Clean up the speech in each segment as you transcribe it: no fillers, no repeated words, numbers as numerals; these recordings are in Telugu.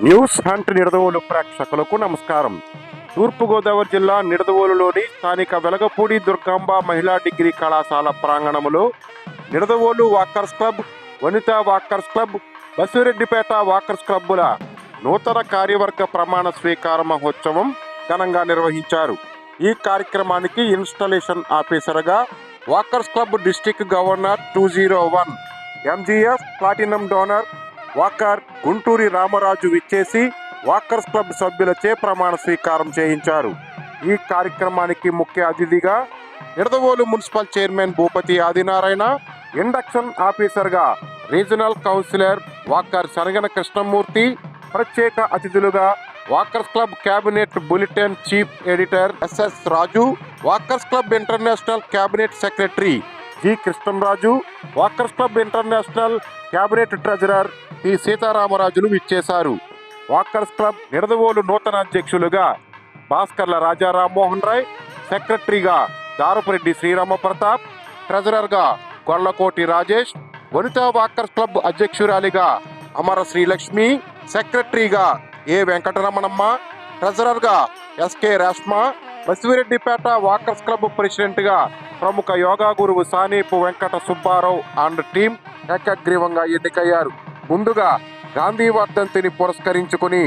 న్యూస్ హంట్ నిడదవోలు ప్రేక్షకులకు నమస్కారం. తూర్పుగోదావరి జిల్లా నిడదవోలులోని స్థానిక వెలగపూడి దుర్గాంబ మహిళా డిగ్రీ కళాశాల ప్రాంగణంలో Nidadavolu walkers club, Vanitha walkers club, Basireddipeta walkers క్లబ్బుల నూతన కార్యవర్గ ప్రమాణ స్వీకార మహోత్సవం ఘనంగా నిర్వహించారు. ఈ కార్యక్రమానికి ఇన్స్టాలేషన్ ఆఫీసర్గా walkers club district governor 201 MGF platinum donor walker Gunturi Ramaraju విచ్చేసి వాకర్స్ క్లబ్ సభ్యులచే ప్రమాణ స్వీకారం చేయించారు. ఈ కార్యక్రమానికి ముఖ్య అతిథిగా Nidadavolu municipal chairman Bhupathi Adinarayana, induction ఆఫీసర్గా regional councillor walker Shanagana Krishnamurthy, ప్రత్యేక అతిథులుగా walkers club cabinet bulletin chief editor SS Raju, walkers club international cabinet secretary G Krishnamraju, walkers club international cabinet treasurer P సీతారామరాజులు విచ్చేశారు. వాకర్స్ క్లబ్ నిడదవోలు నూతన అధ్యక్షులుగా భాస్కర్ల రాజా రామ్మోహన్ రాయ్, సెక్రటరీగా దారపురెడ్డి శ్రీరామ ప్రతాప్, ట్రెజరర్గా కొల్లకోటి రాజేష్, వనితా వాకర్స్ క్లబ్ అధ్యక్షురాలిగా అమర శ్రీలక్ష్మి, సెక్రటరీగా ఏ వెంకటరమణమ్మ, ట్రెజరర్గా ఎస్కే రాష్మ, బసిరెడ్డిపేట వాకర్స్ క్లబ్ ప్రెసిడెంట్గా ప్రముఖ యోగా గురువు సానీపు వెంకట సుబ్బారావు అండ్ టీం ఏకగ్రీవంగా ఎన్నికయ్యారు. ముందుగా గాంధీ వర్ధంతిని పురస్కరించుకుని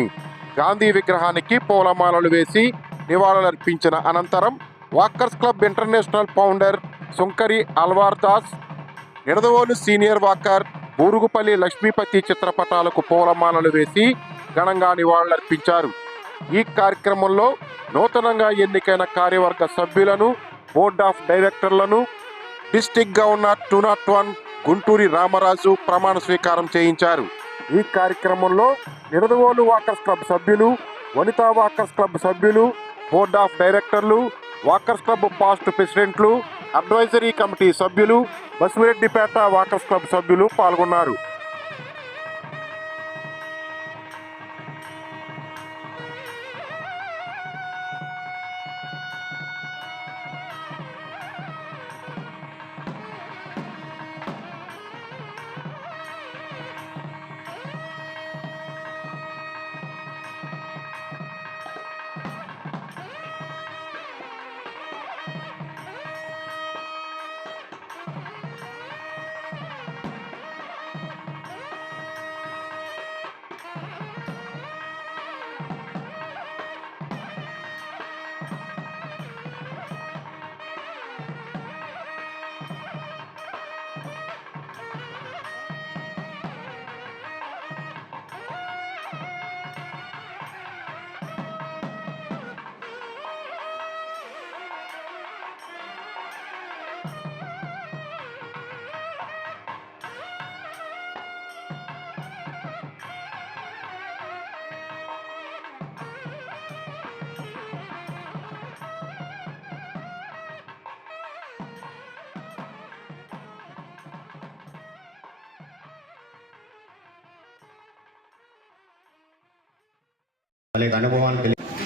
గాంధీ విగ్రహానికి పూలమాలలు వేసి నివాళులర్పించిన అనంతరం వాకర్స్ క్లబ్ ఇంటర్నేషనల్ ఫౌండర్ సుంకరి అల్వార్ దాస్, నిడదవోలు సీనియర్ వాకర్ బూరుగుపల్లి లక్ష్మీపతి చిత్రపటాలకు పూలమాలలు వేసి ఘనంగా నివాళులర్పించారు. ఈ కార్యక్రమంలో నూతనంగా ఎన్నికైన కార్యవర్గ సభ్యులను, బోర్డ్ ఆఫ్ డైరెక్టర్లను డిస్టిక్ గవర్నర్ 201 గుంటూరి రామరాజు ప్రమాణ స్వీకారం చేయించారు. ఈ కార్యక్రమంలో నిడదవోలు వాకర్స్ క్లబ్ సభ్యులు, వనితా వాకర్స్ క్లబ్ సభ్యులు, బోర్డ్ ఆఫ్ డైరెక్టర్లు, వాకర్స్ క్లబ్ పాస్ట్ ప్రెసిడెంట్లు, అడ్వైజరీ కమిటీ సభ్యులు, బసిరెడ్డిపేట వాకర్స్ క్లబ్ సభ్యులు పాల్గొన్నారు.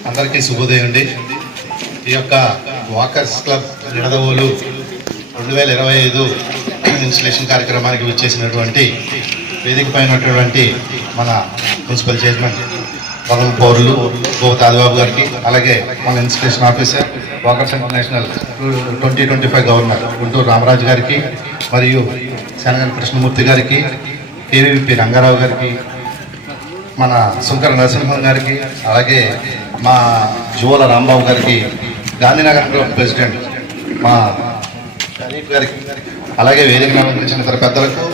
అందరికీ శుభోదయం అండి. ఈ యొక్క వాకర్స్ క్లబ్ నిడదవోలు 2025 ఇన్స్టలేషన్ కార్యక్రమానికి విచ్చేసినటువంటి వేదిక పైనటువంటి మన మున్సిపల్ చైర్మన్ పవన్ పౌరులు భూపతి ఆదిబాబు గారికి, అలాగే మన installation officer walkers international 2025 governor Guntur Ramaraju గారికి, మరియు శనగన కృష్ణమూర్తి గారికి, కేవీపీ రంగారావు గారికి, మన సుంకర నరసింహన్ గారికి, అలాగే మా జువల రాంబాబు గారికి, గాంధీనగర్ క్లబ్ ప్రెసిడెంట్ మా షరీఫ్ గారికి, అలాగే వేదిక నమస్కరించిన ఇతర పెద్దలకు,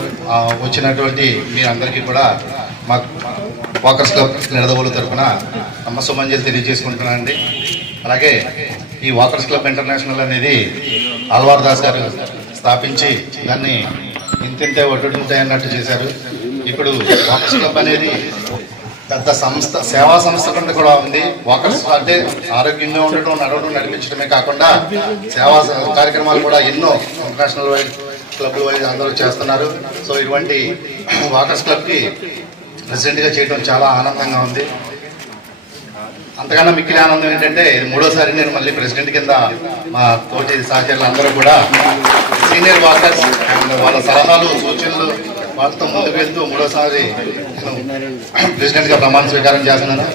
వచ్చినటువంటి మీరందరికీ కూడా మా వాకర్స్ క్లబ్ నిడదవోలు తరఫున నమస్సుమంజలు తెలియజేసుకుంటున్నానండి. అలాగే ఈ వాకర్స్ క్లబ్ ఇంటర్నేషనల్ అనేది అల్వార్ దాస్ గారు స్థాపించి దాన్ని ఇంతింతే ఒడ్డుంటాయి అన్నట్టు చేశారు. ఇప్పుడు వాకర్స్ క్లబ్ అనేది పెద్ద సంస్థ, సేవా సంస్థ కింద కూడా ఉంది. వాకర్స్ అంటే ఆరోగ్యంగా ఉండటం, నడవడం, నడిపించడమే కాకుండా సేవా కార్యక్రమాలు కూడా ఎన్నో ఇంటర్నేషనల్ వైడ్ క్లబ్ల వైజ్ అందరూ చేస్తున్నారు. సో ఇటువంటి వాకర్స్ క్లబ్కి ప్రెసిడెంట్గా చేయడం చాలా ఆనందంగా ఉంది. అంతకన్నా మిక్కిలి ఆనందం ఏంటంటే ఇది 3వసారి నేను మళ్ళీ ప్రెసిడెంట్ కింద మా తోటి సహచరులు అందరూ కూడా సీనియర్ వాకర్స్ వాళ్ళ సలహాలు, సూచనలు వాళ్ళతో ముందుకు వెళ్తూ 3వసారి ప్రెసిడెంట్గా ప్రమాణ స్వీకారం చేస్తున్నాను.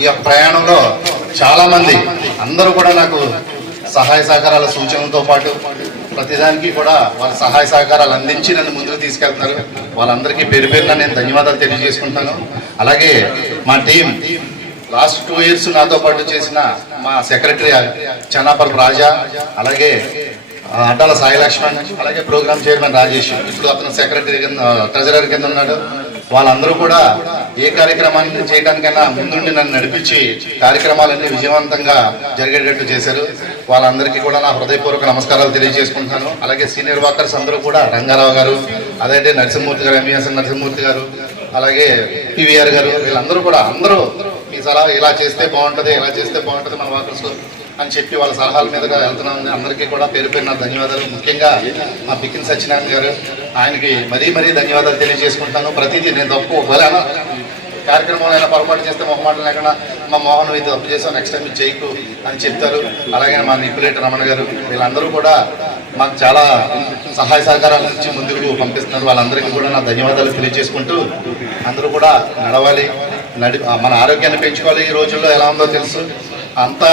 ఈ యొక్క ప్రయాణంలో చాలామంది అందరూ కూడా నాకు సహాయ సహకారాల సూచనలతో పాటు ప్రతిదానికి కూడా వాళ్ళ సహాయ సహకారాలు అందించి నన్ను ముందుకు తీసుకెళ్తున్నారు. వాళ్ళందరికీ పేరు పేరున నేను ధన్యవాదాలు తెలియజేసుకుంటాను. అలాగే మా టీం లాస్ట్ 2 years నాతో పాటు చేసిన మా సెక్రటరీ చన్నాపరపు రాజా, అలాగే అడ్డాల సాయి లక్ష్మణ్, అలాగే ప్రోగ్రామ్ చైర్మన్ రాజేష్, ఇప్పుడు అతను సెక్రటరీ కింద ట్రెజరర్ కింద ఉన్నాడు. వాళ్ళందరూ కూడా ఏ కార్యక్రమాన్ని చేయడానికైనా ముందుండి నన్ను నడిపించి కార్యక్రమాలన్నీ విజయవంతంగా జరిగేటట్టు చేశారు. వాళ్ళందరికీ కూడా నా హృదయపూర్వక నమస్కారాలు తెలియజేసుకుంటున్నాను. అలాగే సీనియర్ వాకర్స్ అందరూ కూడా రంగారావు గారు, అదే నరసింహమూర్తి గారు, ఎంఎస్ నరసింహమూర్తి గారు, అలాగే పివిఆర్ గారు, వీళ్ళందరూ కూడా అందరూ ఈ సలహా ఇలా చేస్తే బాగుంటుంది, ఇలా చేస్తే బాగుంటుంది మన వాకర్స్ అని చెప్పి వాళ్ళ సలహాల మీదుగా వెళ్తున్నాను. అందరికీ కూడా పేరు పేరున ధన్యవాదాలు. ముఖ్యంగా మా పికిన్ సత్యనారాయణ గారు, ఆయనకి మరీ ధన్యవాదాలు తెలియజేసుకుంటాను. ప్రతిదీ నేను తప్పు ఒకవేళ కార్యక్రమంలో అయినా పొరపాటు చేస్తే మొహమాటం లేకుండా మా మోహన్ ఇది తప్పు చేసాం, నెక్స్ట్ టైం ఇది చేయకు అని చెప్తారు. అలాగే మా నిపులేటి రమణ గారు, వీళ్ళందరూ కూడా మాకు చాలా సహాయ సహకారాల నుంచి ముందుకు పంపిస్తున్నారు. వాళ్ళందరికీ కూడా నా ధన్యవాదాలు తెలియజేసుకుంటూ అందరూ కూడా నడవాలి, మన ఆరోగ్యాన్ని పెంచుకోవాలి. ఈ రోజుల్లో ఎలా ఉందో తెలుసు, అంతా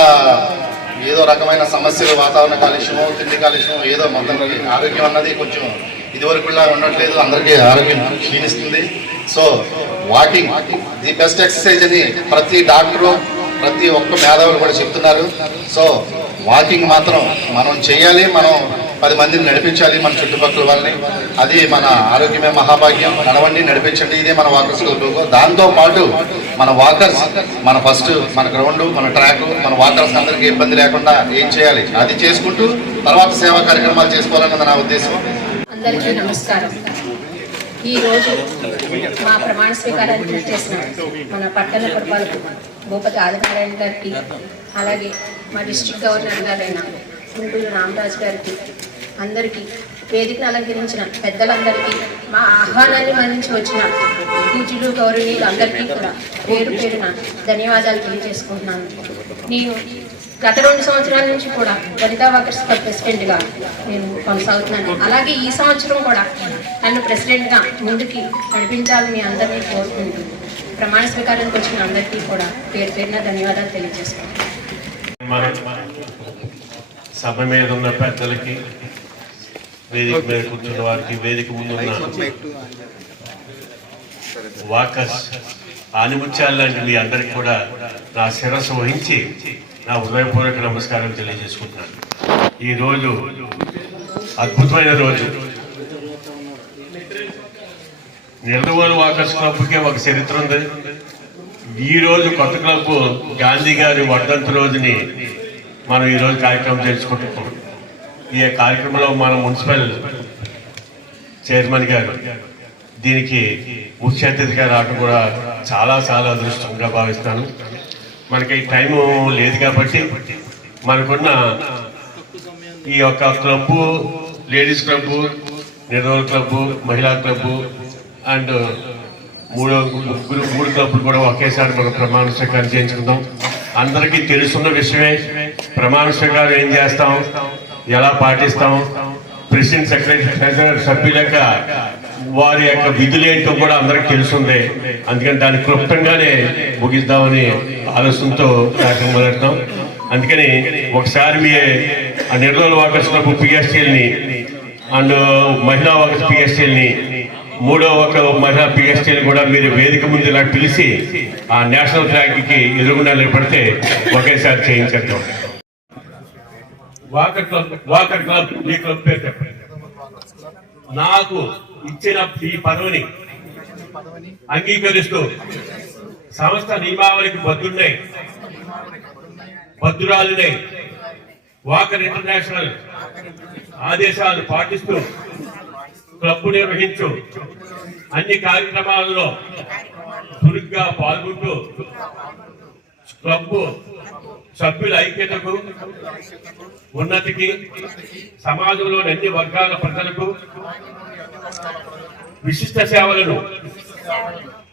ఏదో రకమైన సమస్యలు, వాతావరణ కాలుష్యము, తిండి కాలుష్యం, ఏదో మొత్తం ఆరోగ్యం అన్నది కొంచెం ఇదివరకులా ఉండట్లేదు, అందరికీ ఆరోగ్యం క్షీణిస్తుంది. So walking the best exercise అని ప్రతి డాక్టరు, ప్రతి ఒక్క మేధావులు కూడా చెప్తున్నారు. సో వాకింగ్ మాత్రం మనం చేయాలి, మనం 10 మందిని నడిపించాలి, మన చుట్టుపక్కల వాళ్ళని. అది మన ఆరోగ్యమే మహాభాగ్యం. నడవండి, నడిపించండి, ఇదే మన వాకర్స్ క్లబ్. దాంతో పాటు మన వాకర్స్, మన ఫస్ట్ మన గ్రౌండ్, మన ట్రాక్, మన వాకర్స్ అందరికీ ఇబ్బంది లేకుండా ఏం చేయాలి అది చేసుకుంటూ తర్వాత సేవా కార్యక్రమాలు చేసుకోవాలన్నది నా ఉద్దేశం. అందరికీ నమస్కారం. ఈరోజు మా ప్రమాణ స్వీకారాన్ని చేసిన మన పట్టణ పురపాలక భూపతి ఆదినారాయణ గారికి, అలాగే మా డిస్ట్రిక్ట్ గవర్నర్ గారైన గుంటూరు రామరాజు గారికి, అందరికీ వేదికను అలంకరించిన పెద్దలందరికీ, మా ఆహ్వానాన్ని మన్నించి వచ్చిన పూజ్యులు గౌరవనీయులు అందరికీ కూడా పేరు పేరున ధన్యవాదాలు తెలియజేసుకుంటున్నాను. నేను గత 2 సంవత్సరాల నుంచి కూడా వనితా వాకర్స్ క్లబ్ ప్రెసిడెంట్గా నేను కొనసాగుతున్నాను. అలాగే ఈ సంవత్సరం కూడా నన్ను ప్రెసిడెంట్గా ముందుకి నడిపించాలని మీ అందరినీ కోరుకుంటూ ప్రమాణ స్వీకారానికి వచ్చిన అందరికీ కూడా పేరు పేరున ధన్యవాదాలు తెలియజేసుకుంటున్నాను. సభ మీద ఉన్న పెద్దలకి, వేదిక మీద కూర్చున్న వారికి, వేదిక ముందున్న వాకర్స్ ఆనిముత్యాలు లాంటి మీ అందరికి కూడా నా శిరస్సు వహించి నా హృదయపూర్వక నమస్కారం తెలియజేసుకుంటున్నాను. ఈరోజు అద్భుతమైన రోజు. నిడదవోలు వాకర్స్ క్లబ్కి ఒక చరిత్ర ఉంది. ఈ రోజు కొత్త క్లబ్ గాంధీ గారి వర్ధంతి రోజుని మనం ఈరోజు కార్యక్రమం తెలుసుకుంటున్నాం. ఈ కార్యక్రమంలో మన మున్సిపల్ చైర్మన్ గారు దీనికి ముఖ్య అతిథిగా రావడం కూడా చాలా చాలా అదృష్టంగా భావిస్తాను. మనకి టైము లేదు కాబట్టి మనకున్న ఈ యొక్క club, ladies club, Nidadavolu club, మహిళా క్లబ్బు అండ్ మూడు క్లబ్బులు కూడా ఒకేసారి మనం ప్రమాణ స్వీకారం చేయించుకుందాం. అందరికీ తెలుసున్న విషయమే. ప్రమాణ స్వీకారం ఏం చేస్తాం, ఎలా పాటిస్తాం, ప్రెసిడెంట్, సెక్రటరీ, ట్రెజరర్ సభ్యుల యొక్క వారి యొక్క విధులు ఏంటో కూడా అందరికి తెలుసుంది. అందుకని దాన్ని క్లుప్తంగానే ముగిద్దామని ఆలోచనతో కార్యక్రమం మొదలెడతాం. అందుకని ఒకసారి మీ నిడదవోలు వాకర్స్ క్లబ్ పిఎస్టీఎల్ని అండ్ మహిళా వాకర్స్ పిఎస్టీఎల్ని, మూడో ఒక మహిళా పిఎస్టీఎల్ కూడా మీరు వేదిక ముందు ఇలా పిలిచి ఆ నేషనల్ ఫ్లాగ్కి ఎదురుగుండా నిలబడితే ఒకేసారి చేయించేద్దాం. వాకర్ క్లబ్ మీ క్లబ్ పేరు చెప్పండి. నాకు ఇచ్చిన ఈ పదవిని అంగీకరిస్తూ సంస్థ నియమావళికి బద్దురాలునై వాకర్ ఇంటర్నేషనల్ ఆదేశాలు పాటిస్తూ క్లబ్ నిర్వహించు అన్ని కార్యక్రమాలలో చురుగ్గా పాల్గొంటూ క్లబ్ సభ్యుల ఐక్యతకు, ఉన్నతికి, సమాజంలోని అన్ని వర్గాల ప్రజలకు విశిష్ట సేవలను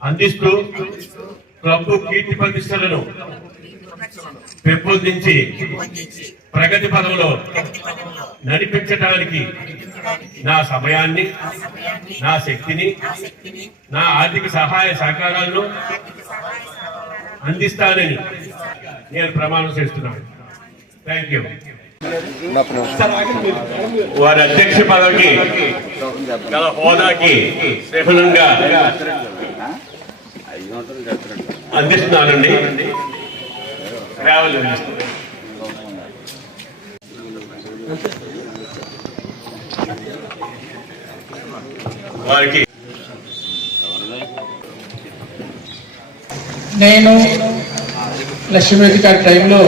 అందిస్తూ క్లబ్ కీర్తి ప్రతిష్టలను పెంపొందించి ప్రగతి పదంలో నడిపించడానికి నా సమయాన్ని, నా శక్తిని, నా ఆర్థిక సహాయ సహకారాలను అందిస్తానని నేను ప్రమాణం చేస్తున్నాను. Thank you. వారి అధ్యక్ష పదవికి గల హోదాకి శ్రీఫలంగా అందిస్తున్నానండి. సేవలు అందిస్తున్నాను. వారికి నేను లక్ష్మీవతి గారి టైంలో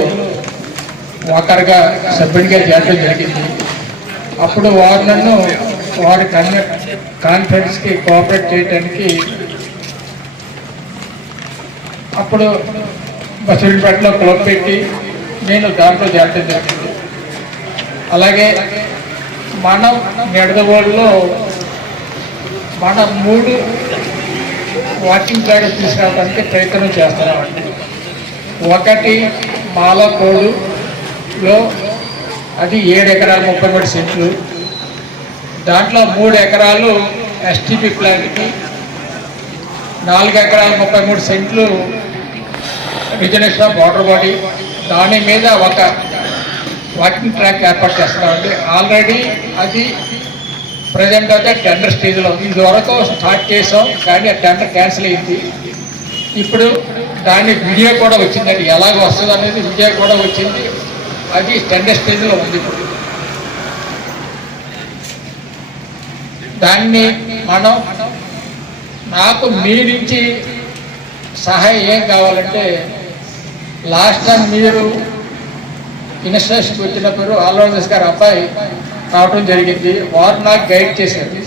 వాకర్గా సభ్యుడిగా చేరడం జరిగింది. అప్పుడు వారు నన్ను వారి కాన్ఫరెన్స్కి కోఆపరేట్ చేయడానికి అప్పుడు బసవపేటలో క్లబ్ పెట్టి నేను దాంట్లో చేరడం జరిగింది. అలాగే మనం నిడదవోలులో మనం 3 వాకింగ్ ట్రాక్ తీసుకురావడానికి ప్రయత్నం చేస్తున్నామండి. ఒకటి మాలకోడులో అది 7 ఎకరాలు 33 సెంట్లు, దాంట్లో 3 ఎకరాలు ఎస్టీపీ ప్లాంట్కి, 4 ఎకరాలు 33 సెంట్లు రిజర్వేషన్ వాటర్ బాడీ, దాని మీద ఒక వాకింగ్ ట్రాక్ ఏర్పాటు చేస్తున్నామండి. ఆల్రెడీ అది ప్రజెంట్ అయితే టెండర్ స్టేజ్లో ఉంది. ఇది వరకు స్టార్ట్ చేసాం కానీ ఆ టెండర్ క్యాన్సిల్ అయింది. ఇప్పుడు దాని వీడియో కూడా వచ్చిందండి, ఎలాగ వస్తుంది అనేది వీడియో కూడా వచ్చింది. అది టెండర్ స్టేజ్లో ఉంది. ఇప్పుడు దాన్ని మనం నాకు మీ నుంచి సహాయం ఏం కావాలంటే, లాస్ట్ టైం మీరు ఇన్స్టిట్యూషన్కి వచ్చినప్పుడు ఆల్రౌండర్స్ గారు అబ్బాయి రావడం జరిగింది. వారు నాకు గైడ్ చేశారు.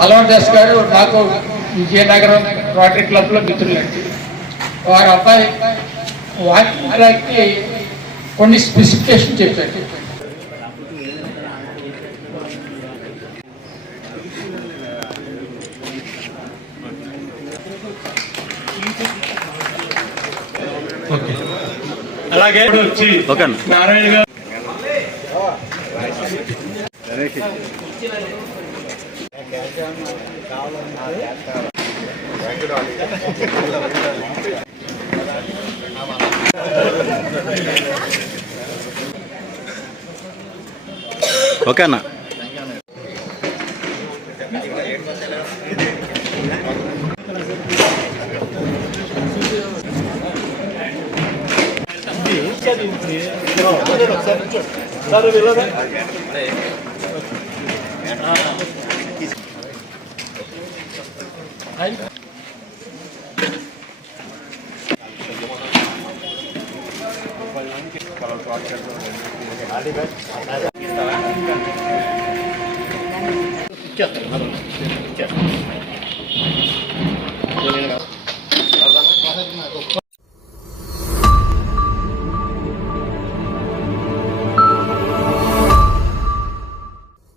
ఆల్రౌండర్స్ గారు నాకు విజయనగరం రోటరీ క్లబ్లో మిత్రులండి. వారి అబ్బాయి వాకింగ్ ట్రాక్కి కొన్ని స్పెసిఫికేషన్ చెప్పారు. అలాగే వచ్చి నారాయణ గారు ఓకేనా? ఇచ్చేస్తాను.